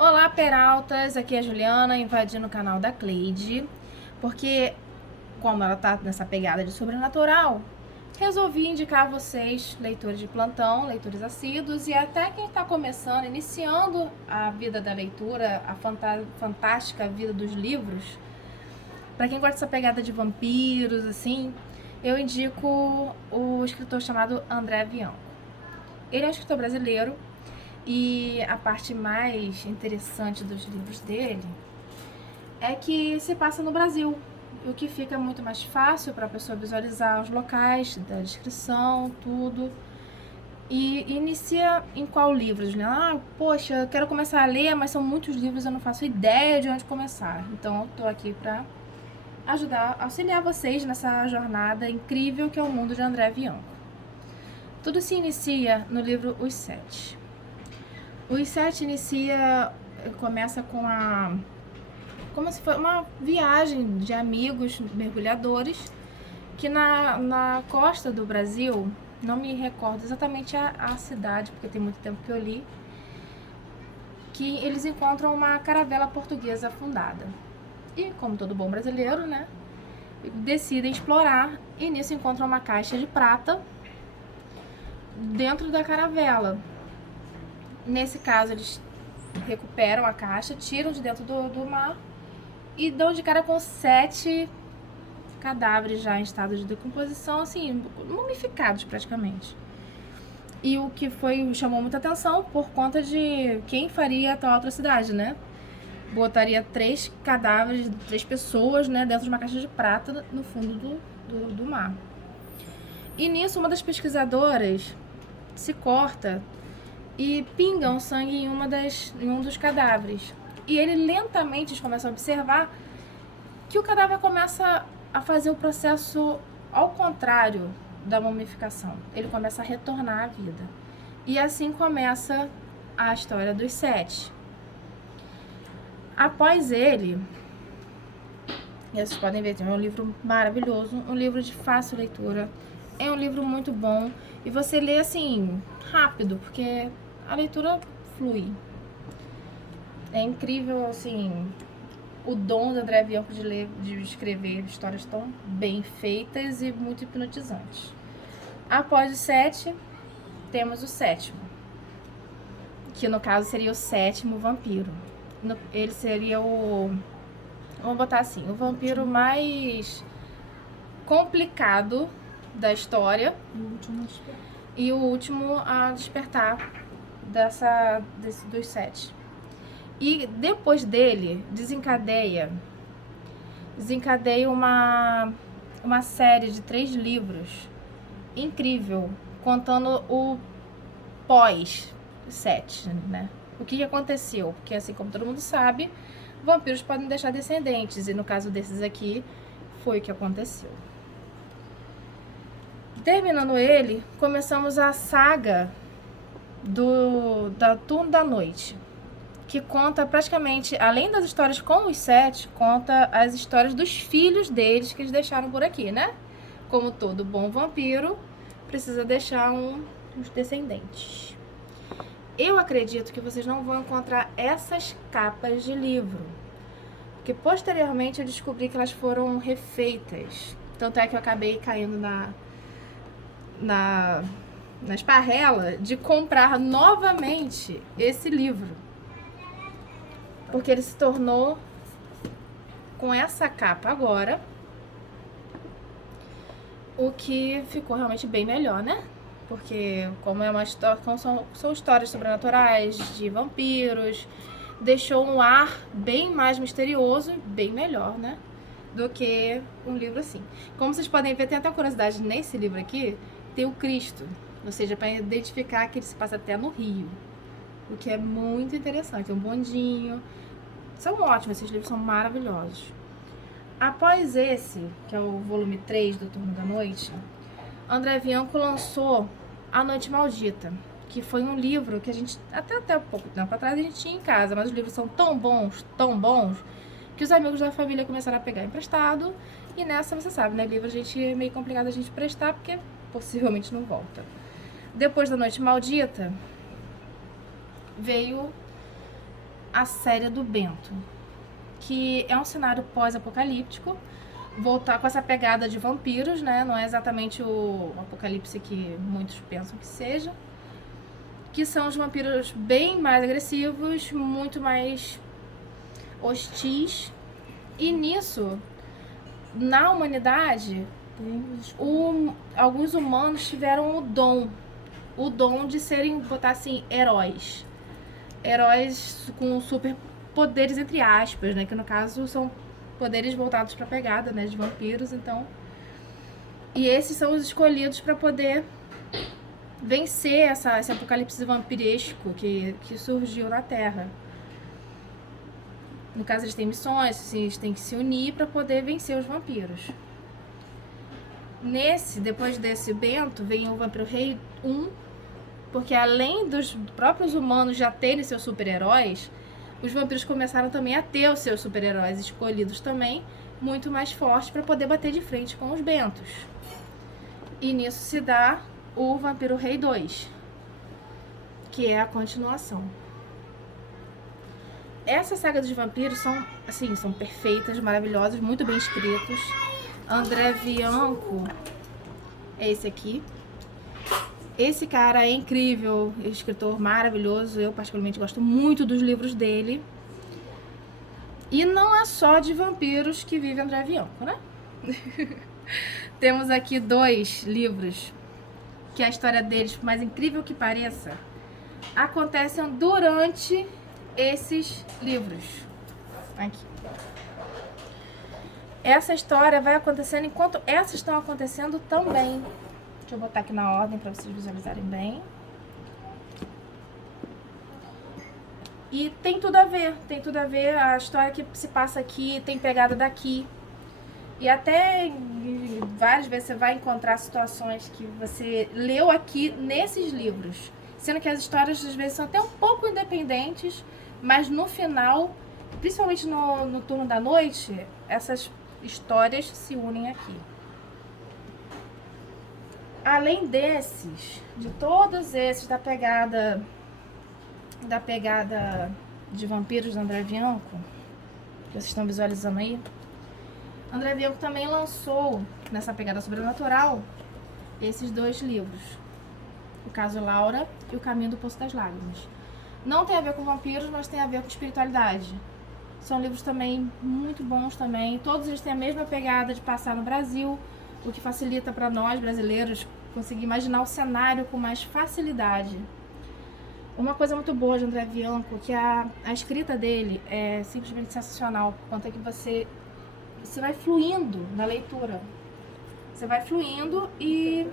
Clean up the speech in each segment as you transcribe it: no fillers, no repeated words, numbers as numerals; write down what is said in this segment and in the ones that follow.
Olá, Peraltas, aqui é a Juliana invadindo o canal da Cleide, porque como ela tá nessa pegada de sobrenatural, resolvi indicar a vocês, leitores de plantão, leitores assíduos e até quem está começando, iniciando a vida da leitura, a fantástica vida dos livros. Para quem gosta dessa pegada de vampiros, assim, eu indico o escritor chamado André Bianco. Ele é um escritor brasileiro e a parte mais interessante dos livros dele é que se passa no Brasil, o que fica muito mais fácil para a pessoa visualizar os locais, da descrição, tudo. E inicia em qual livro, Juliana? Poxa, eu quero começar a ler, mas são muitos livros, eu não faço ideia de onde começar. Então, eu tô aqui para ajudar, auxiliar vocês nessa jornada incrível que é o mundo de André Bianco. Tudo se inicia no livro Os Sete. Os Sete começa com como se fosse uma viagem de amigos mergulhadores que na costa do Brasil, não me recordo exatamente a cidade, porque tem muito tempo que eu li, que eles encontram uma caravela portuguesa afundada. E, como todo bom brasileiro, né, decidem explorar e nisso encontram uma caixa de prata dentro da caravela. Nesse caso, eles recuperam a caixa, tiram de dentro do mar e dão de cara com 7 cadáveres já em estado de decomposição, assim, mumificados praticamente. E o que chamou muita atenção por conta de quem faria tal atrocidade, né? Botaria 3 cadáveres, 3 pessoas, né, dentro de uma caixa de prata no fundo do mar. E nisso, uma das pesquisadoras se corta e pinga um sangue em um dos cadáveres. E ele lentamente, eles começam a observar que o cadáver começa a fazer o processo ao contrário da mumificação. Ele começa a retornar à vida. E assim começa a história dos 7. Após ele, vocês podem ver, é um livro maravilhoso, um livro de fácil leitura, é um livro muito bom e você lê assim, rápido, porque a leitura flui. É incrível, assim, o dom do André Bianco de escrever histórias tão bem feitas e muito hipnotizantes. Após o 7, temos o 7º, que no caso seria o 7º vampiro. Ele seria vamos botar assim, o vampiro mais complicado da história e o último a despertar dos 7. E depois dele desencadeia uma série de 3 livros incrível, contando o pós-7, né? O que aconteceu? Porque, assim como todo mundo sabe, vampiros podem deixar descendentes, e no caso desses aqui, foi o que aconteceu. Terminando ele, começamos a saga da Turno da Noite, que conta praticamente, além das histórias com os 7, conta as histórias dos filhos deles que eles deixaram por aqui, né? Como todo bom vampiro, precisa deixar uns descendentes. Eu acredito que vocês não vão encontrar essas capas de livro, porque posteriormente eu descobri que elas foram refeitas. Tanto é que eu acabei caindo na esparrela de comprar novamente esse livro, porque ele se tornou com essa capa agora, o que ficou realmente bem melhor, né? Porque como é uma história, são histórias sobrenaturais, de vampiros, deixou um ar bem mais misterioso e bem melhor, né? Do que um livro assim. Como vocês podem ver, tem até curiosidade nesse livro aqui, tem o Cristo, ou seja, para identificar que ele se passa até no Rio, o que é muito interessante. Tem um bondinho, são ótimos, esses livros são maravilhosos. Após esse, que é o volume 3 do Turno da Noite, André Bianco lançou A Noite Maldita, que foi um livro que a gente, até pouco tempo atrás, a gente tinha em casa, mas os livros são tão bons, que os amigos da família começaram a pegar emprestado, e nessa, você sabe, né, livro é meio complicado a gente prestar, porque possivelmente não volta. Depois da Noite Maldita, veio a série do Bento, que é um cenário pós-apocalíptico, voltar com essa pegada de vampiros, né? Não é exatamente o apocalipse que muitos pensam que seja, que são os vampiros bem mais agressivos, muito mais hostis. E nisso, na humanidade, alguns humanos tiveram o dom de serem, botar assim, heróis com superpoderes, entre aspas, né? Que no caso são poderes voltados para a pegada, né, de vampiros, então. E esses são os escolhidos para poder vencer esse apocalipse vampiresco que surgiu na Terra. No caso, eles têm missões, eles têm que se unir para poder vencer os vampiros. Depois desse Bento, vem o Vampiro Rei 1, porque além dos próprios humanos já terem seus super-heróis, os vampiros começaram também a ter os seus super-heróis escolhidos também, muito mais fortes para poder bater de frente com os Bentos. E nisso se dá o Vampiro Rei 2, que é a continuação. Essa saga dos vampiros são perfeitas, maravilhosas, muito bem escritos. André Bianco é esse aqui. Esse cara é incrível, escritor maravilhoso. Eu particularmente gosto muito dos livros dele. E não é só de vampiros que vive André Bianco, né? Temos aqui 2 livros que a história deles, por mais incrível que pareça, acontecem durante esses livros. Aqui. Essa história vai acontecendo enquanto essas estão acontecendo também. Deixa eu botar aqui na ordem para vocês visualizarem bem. E tem tudo a ver. A história que se passa aqui tem pegada daqui. E até várias vezes você vai encontrar situações que você leu aqui nesses livros. Sendo que as histórias às vezes são até um pouco independentes, mas no final, principalmente no turno da noite, essas histórias se unem aqui. Além de todos esses da pegada de vampiros do André Bianco, que vocês estão visualizando aí, André Bianco também lançou, nessa pegada sobrenatural, esses 2 livros. O Caso Laura e O Caminho do Poço das Lágrimas. Não tem a ver com vampiros, mas tem a ver com espiritualidade. São livros também muito bons também. Todos eles têm a mesma pegada de passar no Brasil, o que facilita para nós, brasileiros, conseguir imaginar o cenário com mais facilidade. Uma coisa muito boa de André Bianco, que a escrita dele é simplesmente sensacional, por conta que você vai fluindo na leitura. Você vai fluindo e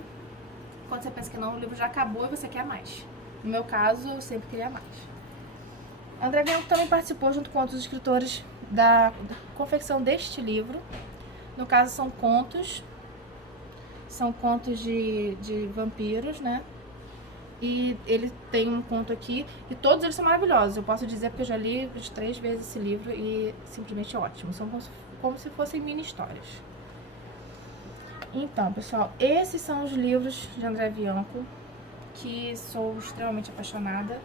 quando você pensa que não, o livro já acabou e você quer mais. No meu caso, eu sempre queria mais. André Bianco também participou junto com outros escritores da confecção deste livro. No caso, são contos de vampiros, né? E ele tem um conto aqui, e todos eles são maravilhosos. Eu posso dizer porque eu já li 3 vezes esse livro e simplesmente ótimo. São como se fossem mini histórias. Então, pessoal, esses são os livros de André Bianco, que sou extremamente apaixonada.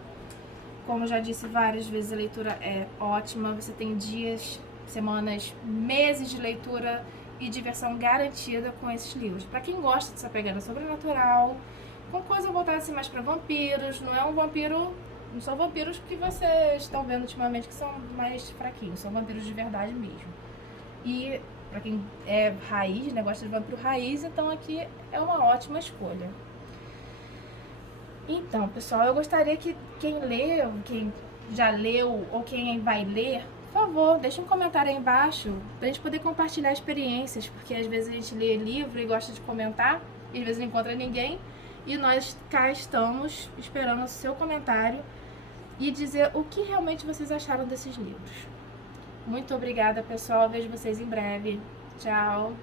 Como eu já disse várias vezes, a leitura é ótima. Você tem dias, semanas, meses de leitura e diversão garantida com esses livros. Para quem gosta dessa pegada sobrenatural, com coisa voltada assim mais para vampiros, não é um vampiro, não são vampiros que vocês estão vendo ultimamente que são mais fraquinhos, são vampiros de verdade mesmo. E para quem é raiz, né, gosta de vampiro raiz, então aqui é uma ótima escolha. Então, pessoal, eu gostaria que quem leu, quem já leu ou quem vai ler, por favor, deixa um comentário aí embaixo pra gente poder compartilhar experiências, porque às vezes a gente lê livro e gosta de comentar, e às vezes não encontra ninguém, e nós cá estamos esperando o seu comentário e dizer o que realmente vocês acharam desses livros. Muito obrigada, pessoal. Vejo vocês em breve. Tchau!